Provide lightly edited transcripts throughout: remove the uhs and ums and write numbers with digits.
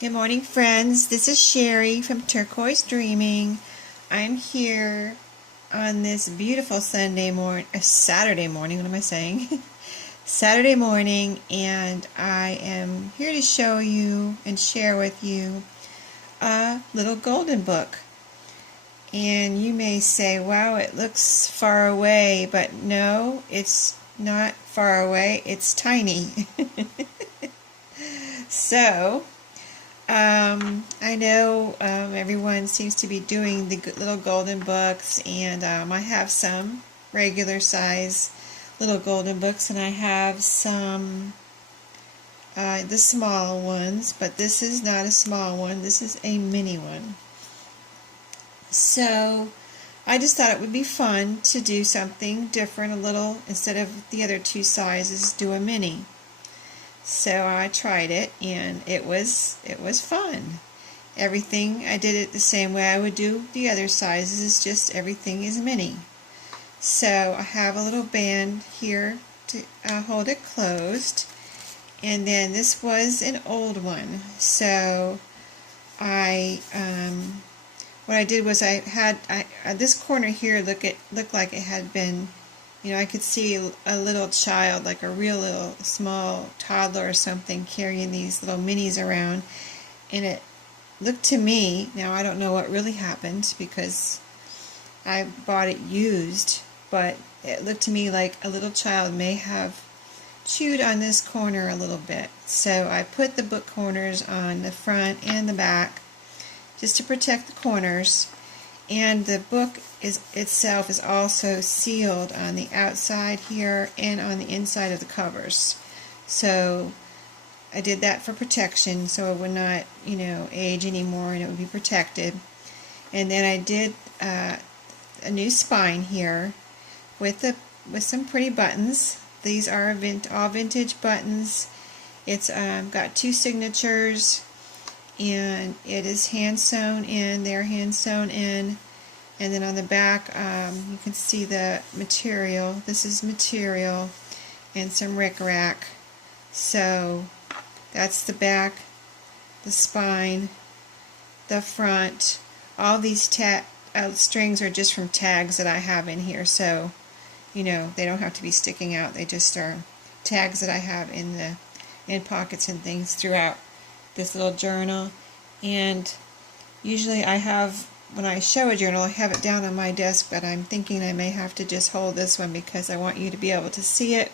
Good morning, friends. This is Sherry from Turquoise Dreaming. I'm here on this beautiful Saturday morning. What am I saying? Saturday morning, and I am here to show you and share with you a little golden book. And you may say, wow, it looks far away, but no, it's not far away. It's tiny. So, I know everyone seems to be doing the little golden books, and I have some regular size little golden books, and I have some the small ones, but this is not a small one. This is a mini one. So I just thought it would be fun to do something different a little. Instead of the other two sizes, do a mini. So I tried it, and it was fun. Everything, I did it the same way I would do the other sizes, it's just everything is mini. So I have a little band here to hold it closed, and then this was an old one. So what I did was I had this corner here looked like it had been, I could see a little child, like a real little small toddler or something, carrying these little minis around, and it looked to me, now I don't know what really happened because I bought it used, but it looked to me like a little child may have chewed on this corner a little bit. So I put the book corners on the front and the back just to protect the corners. And the book itself is also sealed on the outside here and on the inside of the covers. So I did that for protection, so it would not, age anymore, and it would be protected. And then I did a new spine here with some pretty buttons. These are all vintage buttons. It's got two signatures, and it is hand sewn in. They're hand sewn in. And then on the back, you can see the material. This is material and some rickrack. So that's the back, the spine, the front. All these strings are just from tags that I have in here. So, they don't have to be sticking out. They just are tags that I have in pockets and things throughout this little journal. And usually when I show a journal, I have it down on my desk, but I'm thinking I may have to just hold this one because I want you to be able to see it,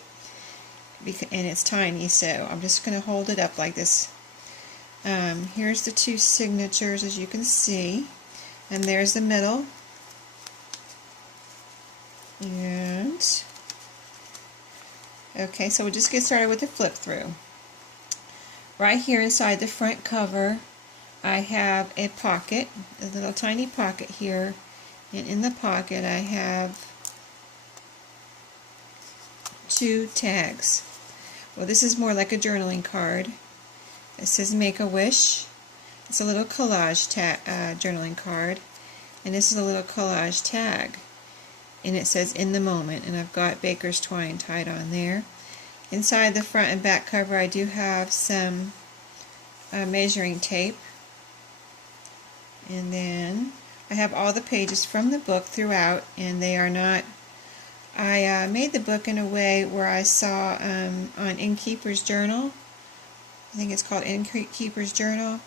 and it's tiny, so I'm just going to hold it up like this. Here's the two signatures, as you can see, and there's the middle. And okay, so we'll just get started with the flip through. Right here inside the front cover, I have a pocket, a little tiny pocket here, and in the pocket I have two tags. Well, this is more like a journaling card. It says Make a Wish. It's a little collage journaling card, and this is a little collage tag, and it says In the Moment, and I've got baker's twine tied on there. Inside the front and back cover, I do have some measuring tape. And then I have all the pages from the book throughout, and they are not, I made the book in a way where I saw on Innkeeper's Journal, I think it's called Innkeeper's Journal,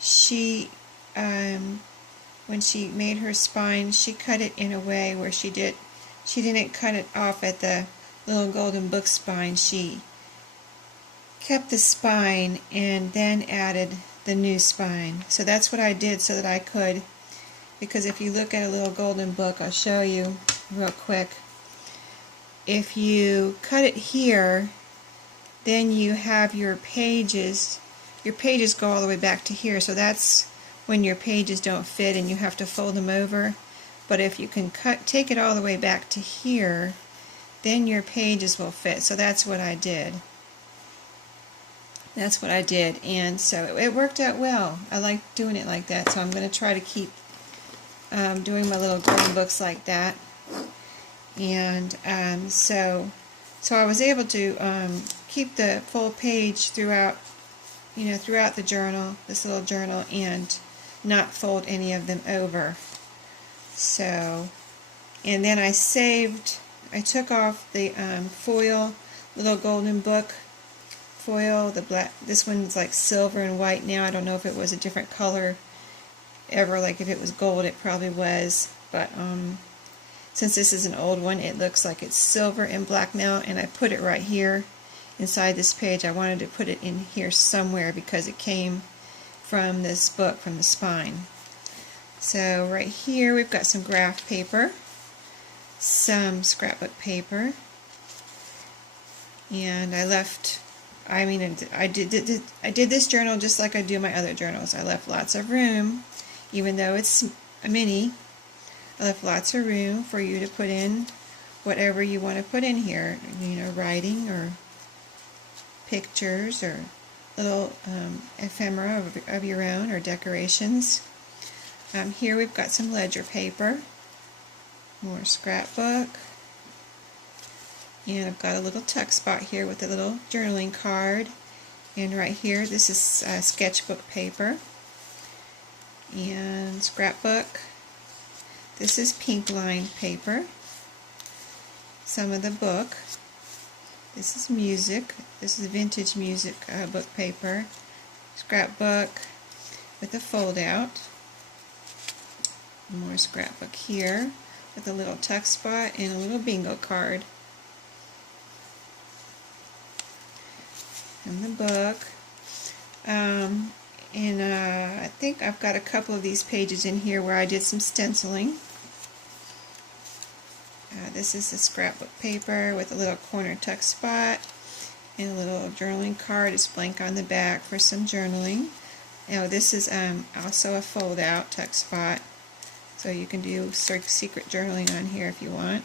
she, when she made her spine, she cut it in a way where she didn't cut it off at the little golden book spine. She kept the spine and then added the new spine. So that's what I did so that I could, because if you look at a little golden book, I'll show you real quick. If you cut it here, then you have your pages go all the way back to here. So that's when your pages don't fit and you have to fold them over. But if you can take it all the way back to here, then your pages will fit. So that's what I did. That's what I did, and so it worked out well. I like doing it like that, so I'm going to try to keep doing my little golden books like that. And so I was able to keep the full page throughout throughout the journal, this little journal, and not fold any of them over. So, and then I took off the foil, little golden book foil, the black, this one's like silver and white now. I don't know if it was a different color ever, like if it was gold, it probably was, but since this is an old one, it looks like it's silver and black now, and I put it right here inside this page. I wanted to put it in here somewhere because it came from this book, from the spine. So right here we've got some graph paper, some scrapbook paper, and I did this journal just like I do my other journals. I left lots of room, even though it's a mini. I left lots of room for you to put in whatever you want to put in here, writing or pictures or little ephemera of your own or decorations. Here we've got some ledger paper, more scrapbook, and I've got a little tuck spot here with a little journaling card, and right here this is sketchbook paper and scrapbook. This is pink lined paper, some of the book. This is music. This is vintage music book paper. Scrapbook with a fold out. More scrapbook here with a little tuck spot and a little bingo card. And the book. I think I've got a couple of these pages in here where I did some stenciling. This is the scrapbook paper with a little corner tuck spot and a little journaling card. It's blank on the back for some journaling. Now this is also a fold out tuck spot, so you can do secret journaling on here if you want.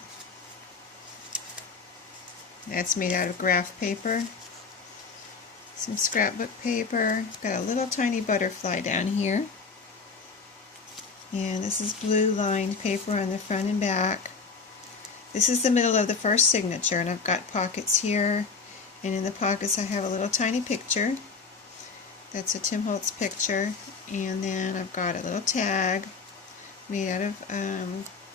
That's made out of graph paper. Some scrapbook paper. Got a little tiny butterfly down here. And this is blue lined paper on the front and back. This is the middle of the first signature, and I've got pockets here, and in the pockets I have a little tiny picture. That's a Tim Holtz picture, and then I've got a little tag made out of,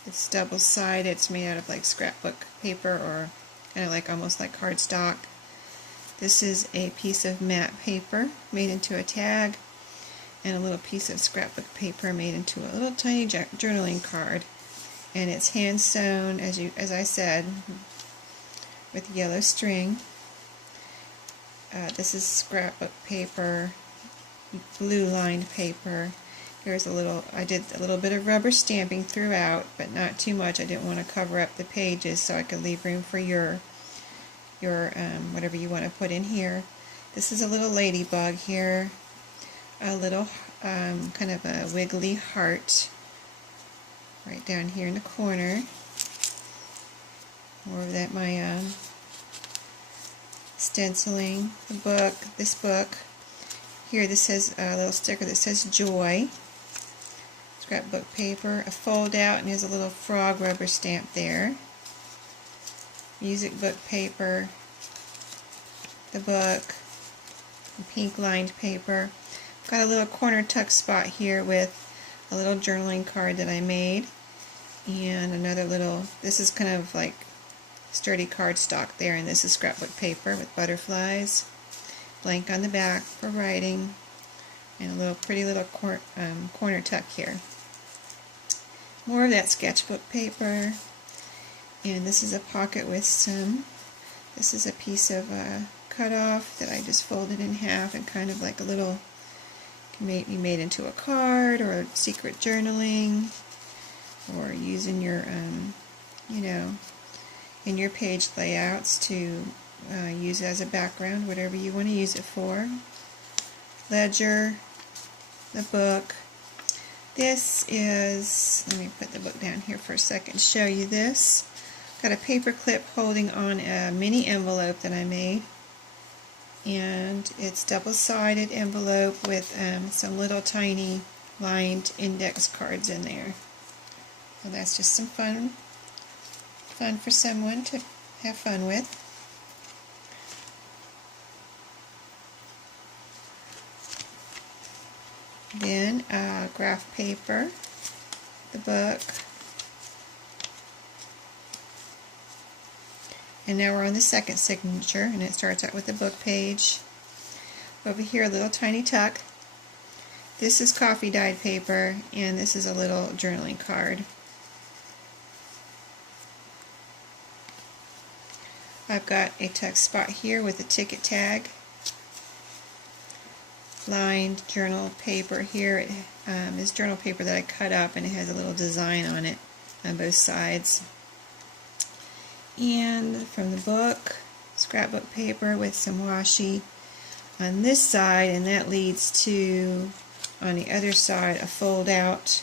it's double-sided, it's made out of like scrapbook paper, or kind of like almost like cardstock. This is a piece of matte paper made into a tag, and a little piece of scrapbook paper made into a little tiny journaling card. And it's hand sewn, as I said, with yellow string. This is scrapbook paper, blue lined paper. Here's I did a little bit of rubber stamping throughout, but not too much. I didn't want to cover up the pages, so I could leave room for your whatever you want to put in here. This is a little ladybug here, a little kind of a wiggly heart right down here in the corner. More of that, my stenciling. The book, this book. Here, this has a little sticker that says Joy. Scrapbook paper, a fold out, and there's a little frog rubber stamp there. Music book paper. The book. Pink lined paper. I've got a little corner tuck spot here with a little journaling card that I made, and another little, this is kind of like sturdy cardstock there, and this is scrapbook paper with butterflies, blank on the back for writing, and a little pretty little corner tuck here. More of that sketchbook paper, and this is a pocket with this is a piece of cut off that I just folded in half and kind of like a little, can be made into a card or secret journaling, or using your, in your page layouts to use as a background, whatever you want to use it for. Ledger, the book. This is, let me put the book down here for a second to show you this. Got a paper clip holding on a mini envelope that I made. And it's double-sided envelope with some little tiny lined index cards in there. So that's just some fun for someone to have fun with. Then graph paper, the book. And now we're on the second signature, and it starts out with the book page. Over here, a little tiny tuck. This is coffee dyed paper, and this is a little journaling card. I've got a tuck spot here with a ticket tag. Lined journal paper here. It is journal paper that I cut up, and it has a little design on it on both sides. And from the book, scrapbook paper with some washi on this side, and that leads to, on the other side, a fold out.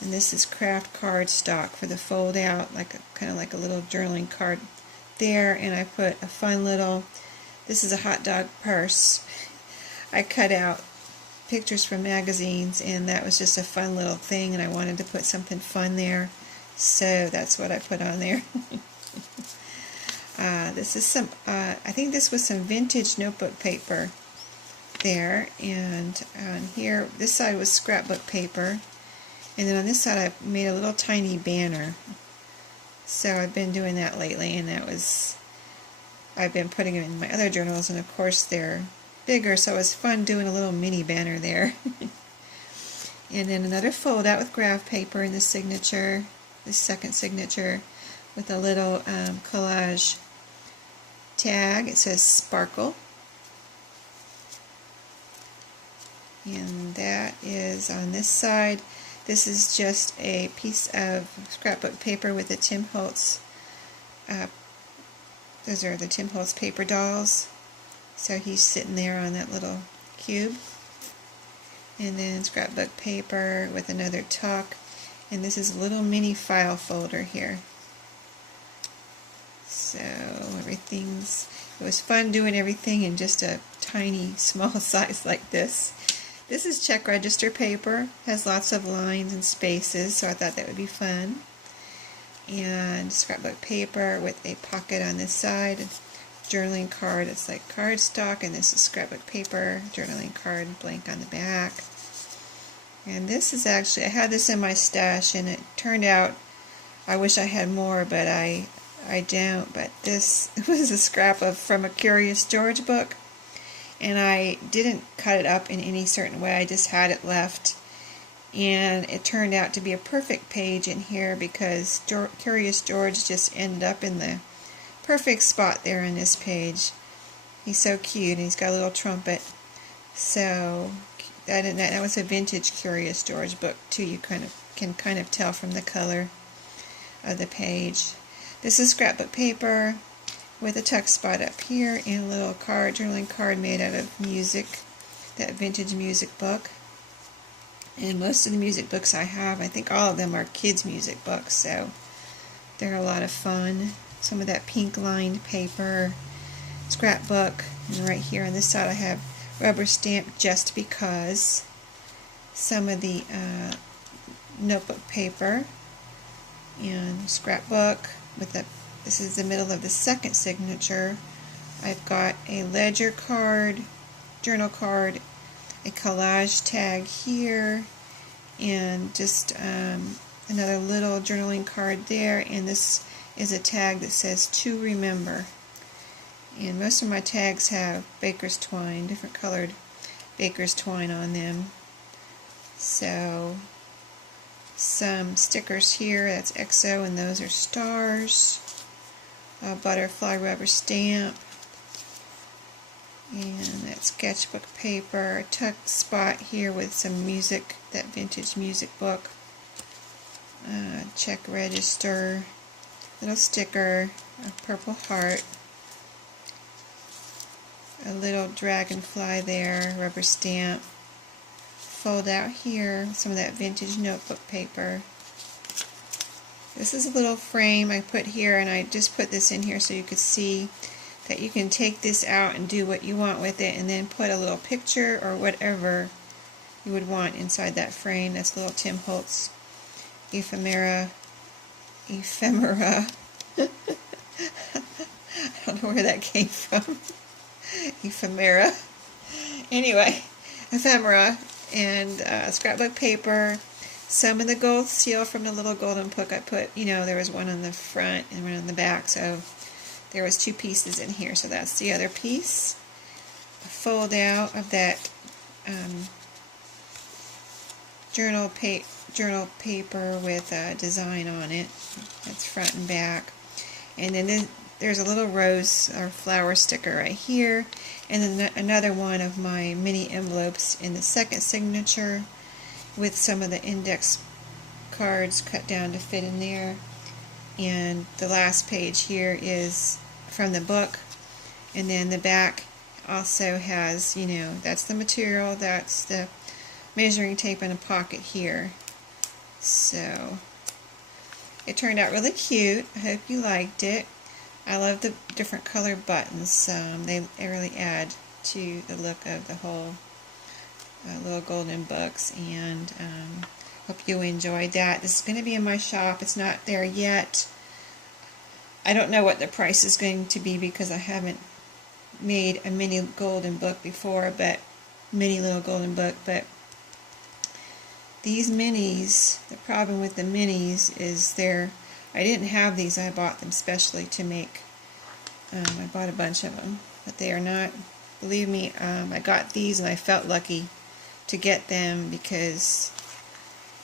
And this is craft cardstock for the fold out, like kind of like a little journaling card there. And I put a fun little, this is a hot dog purse. I cut out pictures from magazines, and that was just a fun little thing, and I wanted to put something fun there, so that's what I put on there. This is some, I think this was some vintage notebook paper there, and on here, this side was scrapbook paper, and then on this side I made a little tiny banner. So I've been doing that lately, and that was, I've been putting them in my other journals, and of course they're bigger, so it was fun doing a little mini banner there. And then another fold out with graph paper in the signature, the second signature, with a little collage tag. It says Sparkle. And that is on this side. This is just a piece of scrapbook paper with the Tim Holtz, those are the Tim Holtz paper dolls. So he's sitting there on that little cube. And then scrapbook paper with another tuck. And this is a little mini file folder here. So everything's, it was fun doing everything in just a tiny, small size like this. This is check register paper, has lots of lines and spaces, so I thought that would be fun. And scrapbook paper with a pocket on this side. Journaling card, it's like cardstock, and this is scrapbook paper, journaling card, blank on the back. And this is actually, I had this in my stash, and it turned out, I wish I had more, but I don't. But this was a scrap from a Curious George book, and I didn't cut it up in any certain way, I just had it left. And it turned out to be a perfect page in here, because Curious George just ended up in the perfect spot there in this page. He's so cute, and he's got a little trumpet. So that was a vintage Curious George book too. You can kind of tell from the color of the page. This is scrapbook paper with a tuck spot up here, and a little card, journaling card made out of music, that vintage music book. And most of the music books I have, I think all of them are kids' music books, so they're a lot of fun. Some of that pink lined paper, scrapbook, and right here on this side I have rubber stamp Just Because. Some of the notebook paper, and scrapbook with a, this is the middle of the second signature. I've got a ledger card, journal card, a collage tag here, and just another little journaling card there, and this is a tag that says To Remember. And most of my tags have baker's twine, different colored baker's twine on them. So some stickers here, that's XO, and those are stars. A butterfly rubber stamp, and that sketchbook paper, a tuck spot here with some music, that vintage music book, check register, little sticker, a purple heart, a little dragonfly there, rubber stamp, fold out here, some of that vintage notebook paper. This is a little frame I put here, and I just put this in here so you could see that you can take this out and do what you want with it, and then put a little picture or whatever you would want inside that frame. That's a little Tim Holtz ephemera. I don't know where that came from. Ephemera. Anyway, ephemera. and scrapbook paper. Some of the gold seal from the little golden book I put, there was one on the front and one on the back, so there was 2 pieces in here, so that's the other piece. A fold out of that journal paper with a design on it. That's front and back. And then there's a little rose or flower sticker right here, and then another one of my mini envelopes in the second signature with some of the index cards cut down to fit in there. And the last page here is from the book, and then the back also has, that's the material, that's the measuring tape and a pocket here. So it turned out really cute. I hope you liked it. I love the different color buttons. They really add to the look of the whole little golden books, and hope you enjoyed that. This is going to be in my shop. It's not there yet. I don't know what the price is going to be because I haven't made a mini golden book before, but mini little golden book. But these minis, the problem with the minis is I didn't have these. I bought them specially to make. I bought a bunch of them, but they are not. Believe me, I got these and I felt lucky to get them because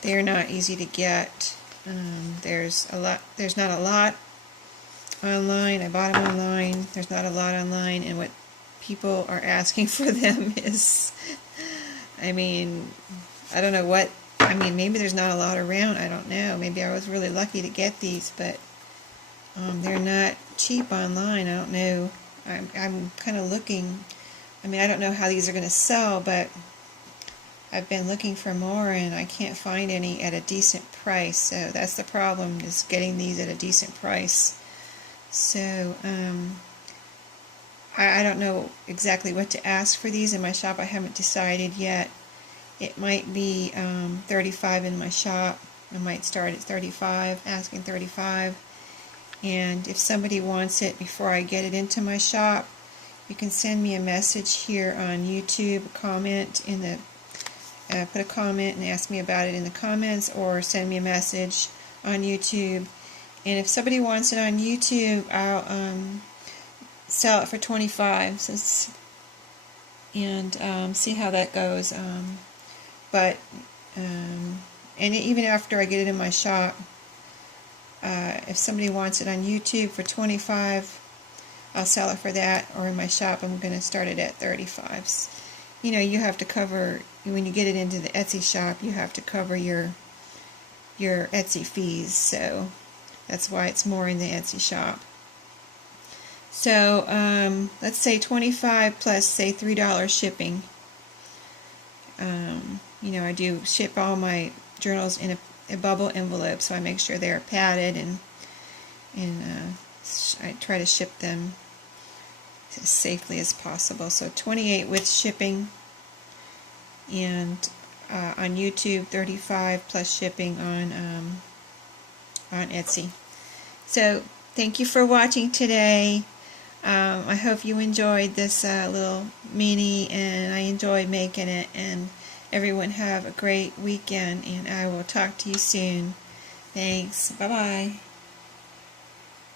they are not easy to get. There's not a lot online. I bought them online. There's not a lot online, and what people are asking for them is, I don't know what. Maybe there's not a lot around. I don't know. Maybe I was really lucky to get these, but they're not cheap online. I don't know. I'm kind of looking. I don't know how these are going to sell, but I've been looking for more, and I can't find any at a decent price. So that's the problem, is getting these at a decent price. So I don't know exactly what to ask for these in my shop. I haven't decided yet. It might be $35 in my shop. I might start at $35, asking $35. And if somebody wants it before I get it into my shop, you can send me a message here on YouTube, a comment in the put a comment and ask me about it in the comments, or send me a message on YouTube. And if somebody wants it on YouTube, I'll sell it for $25 and see how that goes. And even after I get it in my shop, if somebody wants it on YouTube for $25, I'll sell it for that, or in my shop I'm going to start it at $35. You have to cover, when you get it into the Etsy shop, you have to cover your Etsy fees, so that's why it's more in the Etsy shop. So let's say $25 plus, say, $3 shipping. I do ship all my journals in a bubble envelope, so I make sure they're padded, and I try to ship them as safely as possible. So $28 with shipping, and on YouTube $35 plus shipping on Etsy. So thank you for watching today. I hope you enjoyed this little mini, and I enjoyed making it. And everyone have a great weekend, and I will talk to you soon. Thanks. Bye-bye.